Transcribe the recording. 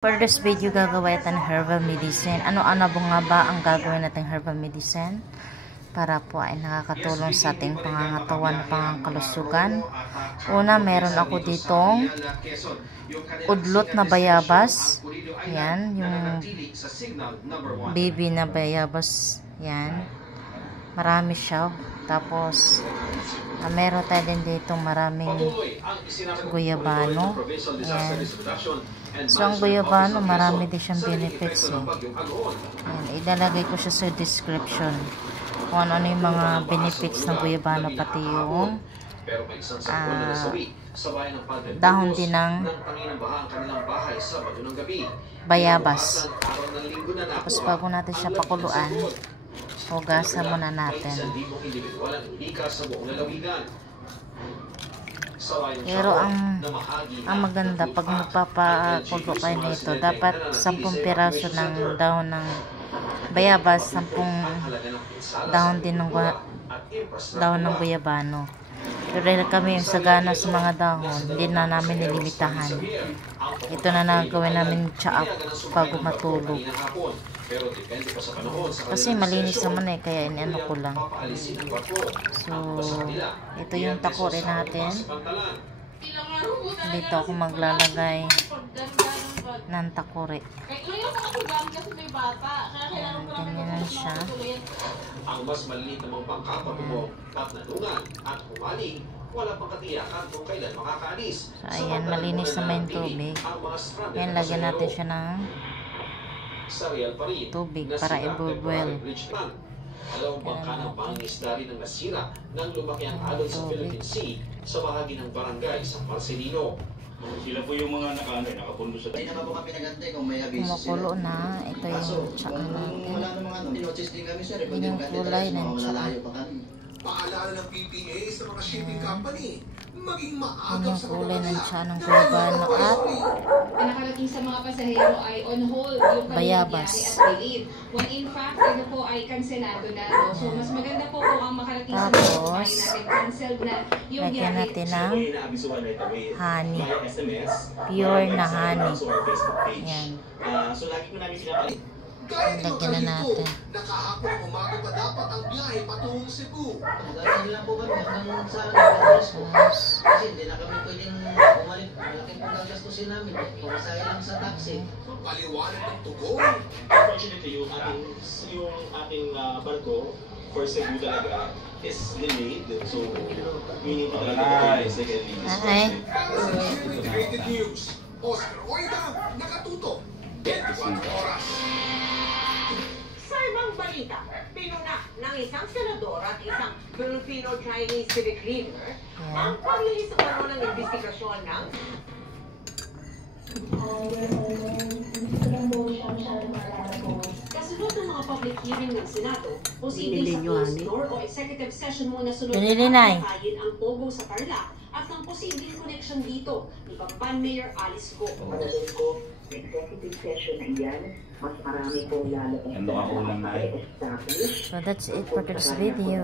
For this video, gagawin natin herbal medicine. Ano-ano nga ba ang gagawin natin herbal medicine? Para po ay nakakatulong sa ating pangangatawan, pangangkalusugan. Una, meron ako ditong udlot na bayabas. Yan, yung baby na bayabas. Yan. Marami siya. Tapos, meron tayo din ditong maraming guyabano. Yan. So, ang guyabano, marami din siyang benefits. Yan, ilalagay ko siya sa description. Kung ano yung mga benefits ng guyabano, pati yung dahon din ng bayabas. Tapos, bago natin siya pakuluan, hugasan muna natin. Pero ang maganda, pag magpapakulo kayo nito, dapat 10 piraso ng dahon ng bayabas, 10 dahon din ng dahon ng guyabano. Pero dahil kami yung sagana sa mga dahon, hindi na namin nilimitahan. Ito na nagawin namin tsaap bago matulog. Kasi malinis naman kaya inano ko lang. So, ito yung takore natin. Dito ako maglalagay ng takore. Ayan, ganyan na siya. Ang mas maliit na mga pangkapag-ubong tatnanungan at humaling, wala pang katiyakan kung kailan makakaalis. So, ayan, malinis naman yung tubig. Ayan, lagyan natin siya ng tubig para i-boil. Dalawang bangka ng pangisda rin ang nasira nang lumaki ang alon sa Philippine Sea sa bahagi ng barangay sa Marcelino. Sila po yung mga nakapundo sa hindi naman po kami nagantay kung may abiso sila. Kumukulo na. Ito yung tsaka natin. Wala namang dinotis din kami sir. Yun yung kulay ng tsaka. Paalala ng PPA sa mga shipping company, maging Yun maagap yung sa kulay ng pagdadala. tsaka ng guyabano at Ang nakarating sa mga pasahero ay on hold yung bayabas. at delayed. When in fact, ito po ay kanselado na. No? So, mas maganda po kung ang makarating sa mga Tapos, bahay natin canceled na yung lagyan biyahe. natin ng honey. Pure na honey. Yan. So lagi ko namin pinapalit. Lagyan na natin. Nakahapon umaga pa dapat ang biyahe patungong Cebu. Dahil lang po kami hanggang sa alas po. Kasi hindi na kami pwedeng bumalik. Malaking pong gagastusin namin. Pumasaya lang sa taxi. Paliwanag ng tugon. Unfortunately, yung ating barko for Cebu talaga is delayed. So, we need to talaga second Ay. Integrated News. Oscar Oida, nakatutok. 24 oras. Sa ibang balita, pinuna ng isang senador at isang Filipino-Chinese civic leader ang paglihis ng investigasyon ng kasunod ng mga public hearing ng Senado, posibleng sa closed door o executive session mo na sunod na patayin ang pogo sa Tarlac at ang posibleng connection dito ni Pamban Mayor Alice Go. Executive session na iyan, mas marami pong lalabas na So that's it for today's video.